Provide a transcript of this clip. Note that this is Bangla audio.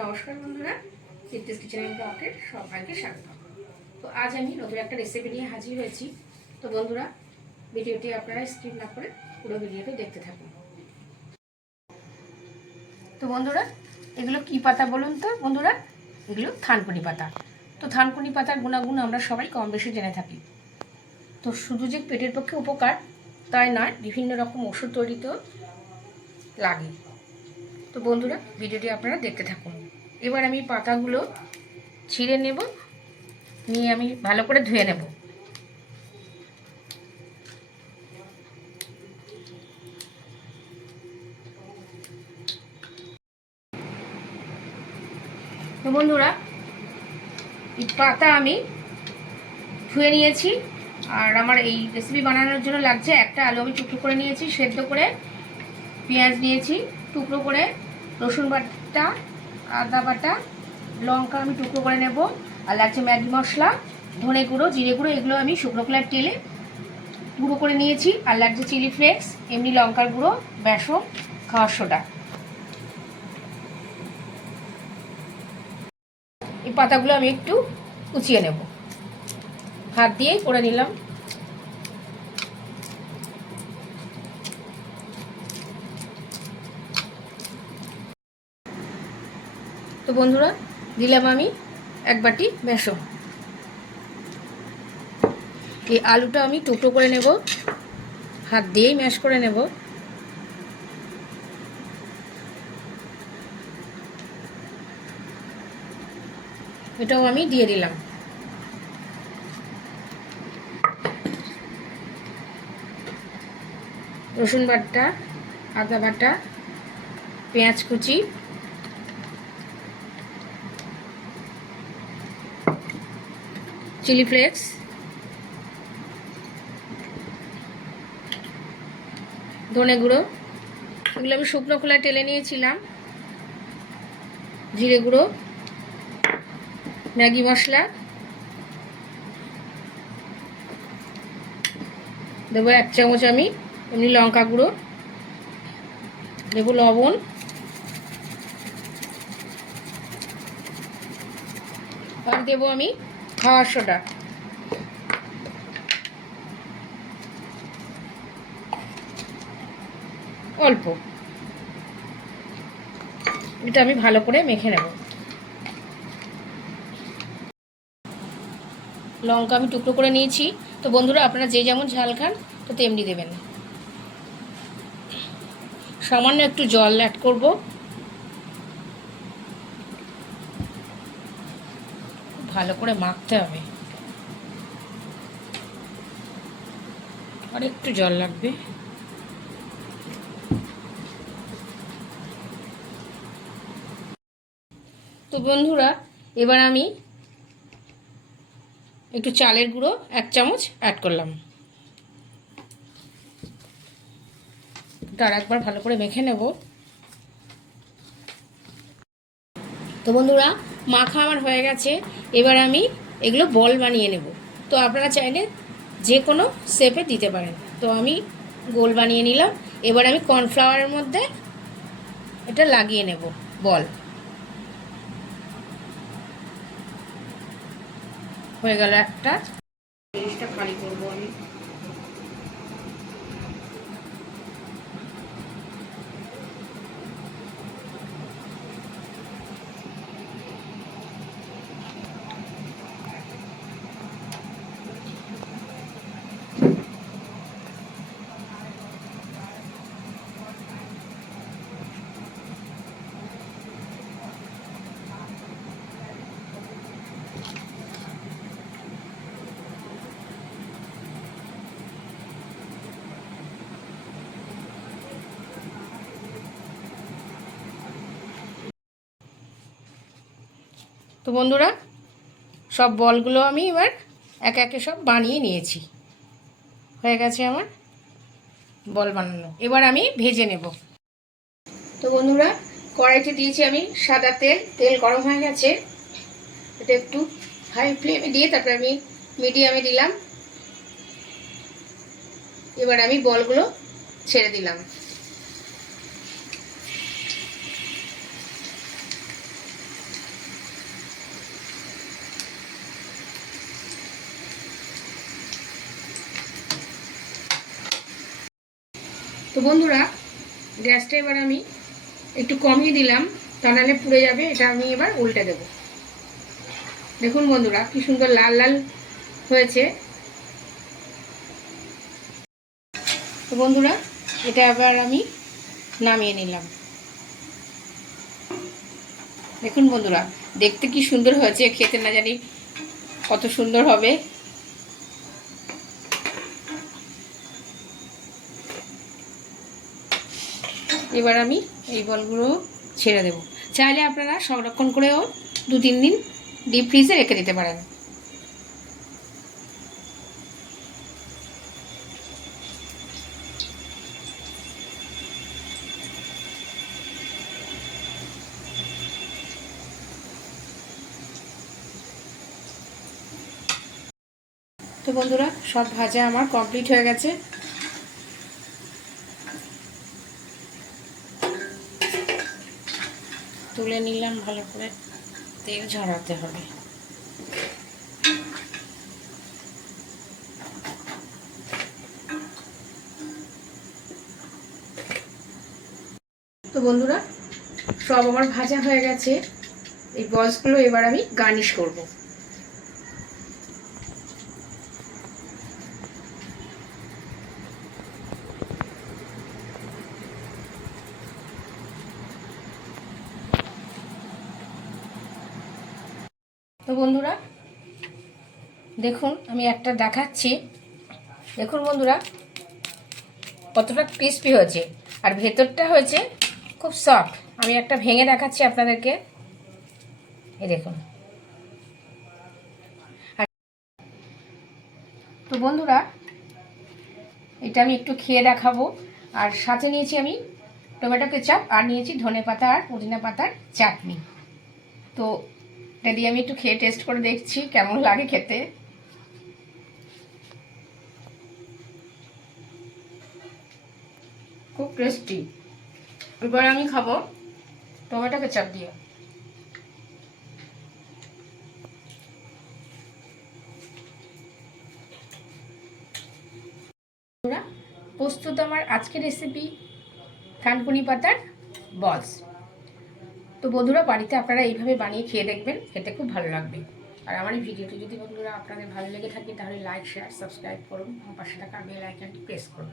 নমস্কার বন্ধুরা চিত্তিস কিচেন ব্লকের সবাইকে স্বাগত। তো আজ আমি নতুন একটা রেসিপি নিয়ে হাজির হয়েছি। তো বন্ধুরা, ভিডিওটি আপনারা স্ক্রিন না করে পুরো ভিডিওটি দেখতে থাকুন। তো বন্ধুরা, এগুলো কি পাতা বলুন তো? বন্ধুরা, এগুলো থানকুনি পাতা। তো থানকুনি পাতার গুণাগুণ আমরা সবাই কম বেশি জেনে থাকি। তো শুধু যে পেটের পক্ষে উপকার, তাই নয়, বিভিন্ন রকম ওষুধ তৈরিতেও লাগে। তো বন্ধুরা, ভিডিওটি আপনারা দেখতে থাকুন। এবার আমি পাতাগুলো ছিঁড়ে নেব, নিয়ে আমি ভালো করে ধুয়ে নেব। বন্ধুরা, এই পাতা আমি ধুয়ে নিয়েছি, আর আমার এই রেসিপি বানানোর জন্য লাগছে একটা আলু আমি টুকরো করে নিয়েছি, সেদ্ধ করে পেঁয়াজ নিয়েছি, টুকরো করে রসুন বাটা আদা বাটা, লঙ্কা আমি টুকরো করে নেব, আর লাগছে ম্যাগি মশলা, ধনে গুঁড়ো, জিরে গুঁড়ো, এগুলো আমি শুকনো কলার তেলে গুঁড়ো করে নিয়েছি। আর লাগছে চিলি ফ্লেক্স, এমনি লঙ্কার গুঁড়ো, বেসন, খাওয়ার সোডা। এই পাতাগুলো আমি একটু কুচিয়ে নেব। হাত দিয়ে করে নিলাম। বন্ধুরা, দিলাম আমি এক বাটি বেসন। এই আলুটা আমি টুকরো করে নেব, হাত দিয়েই ম্যাশ করে নেব। এটাও আমি দিয়ে দিলাম। রসুন বাটা, আদা বাটা, পেঁয়াজ কুচি চিলি ফ্লেক্স ধনে গুঁড়ো। এগুলো আমি শুকনো খোলায় টেলে নিয়েছিলাম। জিরে গুঁড়ো। ম্যাগি মশলা। দেবো এক চামচ আমি এমনি লঙ্কা গুঁড়ো। দেবো লবণ। আর দেবো আমি খাওয়ার সোডা। অল্প। এটা আমি ভালো করে মেখে নেব। লঙ্কা আমি টুকরো করে নিয়েছি। তো বন্ধুরা, আপনারা যে যেমন ঝাল খান, তো তেমনি দেবেন। সামান্য একটু জল অ্যাড করব। ভালো করে মাখতে হবে। আর একটু জল লাগবে। তো বন্ধুরা, এবার আমি একটু চালের গুঁড়ো এক চামচ অ্যাড করলাম। তার একবার ভালো করে মেখে নেব। তো বন্ধুরা, মাখা আমার হয়ে গেছে। এবার আমি এগুলো বল বানিয়ে নেব। তো আপনারা চাইলে যে কোনো শেপে দিতে পারেন। তো আমি গোল বানিয়ে নিলাম। এবার আমি কর্নফ্লাওয়ারের মধ্যে এটা লাগিয়ে নেব, বল। হয়ে গেল একটা জিনিসটা খালি করব আমি তো বন্ধুরা, সব বলগুলো আমি এবার একে একে সব বানিয়ে নিয়েছি। হয়ে গেছে আমার বল বানানো। এবার আমি ভেজে নেব। তো বন্ধুরা, কড়াইতে দিয়েছি আমি সাদা তেল। তেল গরম হয়ে গেছে। এটা একটু হাই ফ্লেমে দিয়ে তারপরে আমি মিডিয়ামে দিলাম। এবার আমি বলগুলো ছেড়ে দিলাম। বন্ধুরা, গ্যাসটা এবার আমি একটু কমিয়ে দিলাম, তা নাহলে পুড়ে যাবে, এটা আমি এবার উল্টে দেব। দেখুন বন্ধুরা, কি সুন্দর লাল লাল হয়েছে। তো বন্ধুরা, এটা আবার আমি নামিয়ে নিলাম। দেখুন বন্ধুরা, দেখতে কি সুন্দর হয়েছে, খেতে না জানি কত সুন্দর হবে। এবার আমি এই বলগুলো ছেড়ে দেব। চাইলে আপনারা সংরক্ষণ করেও দু তিন দিন ডিপ ফ্রিজে রেখে দিতে পারেন। তো বন্ধুরা, সব ভাজা আমার কমপ্লিট হয়ে গেছে। তুলে নিলাম, ভালো করে তেল ঝরাতে হবে। তো বন্ধুরা, সব আমার ভাজা হয়ে গেছে। এই বলসগুলো এবার আমি গার্নিশ করব। তো বন্ধুরা, দেখুন, আমি একটা দেখাচ্ছি। দেখুন বন্ধুরা, কতটা ক্রিস্পি হয়েছে। আর ভেতরটা হয়েছে খুব সফট আমি একটা ভেঙে দেখাচ্ছি আপনাদেরকে। এই দেখুন। তো বন্ধুরা, এটা আমি একটু খেয়ে দেখাবো। আর সাথে নিয়েছি আমি টমেটো কেচাপ, আর নিয়েছি ধনে পাতা আর পুদিনা পাতার চাটনি। তো এটা দিয়ে আমি একটু খেয়ে টেস্ট করে দেখছি কেমন লাগে খেতে। খুব টেস্টি এবার আমি খাব টমেটো কেচাপ দিয়ে। প্রস্তুত আমার আজকের রেসিপি থানকুনি পাতার বলস তো বন্ধুরা, বাড়িতে আপনারা এইভাবে বানিয়ে খেয়ে দেখবেন, খেতে খুব ভালো লাগবে। আর আমার এই ভিডিওটি যদি বন্ধুরা আপনাদের ভালো লেগে থাকে, তাহলে লাইক শেয়ার সাবস্ক্রাইব করুন। এবং পাশে থাকা বেল আইকনটি প্রেস করুন।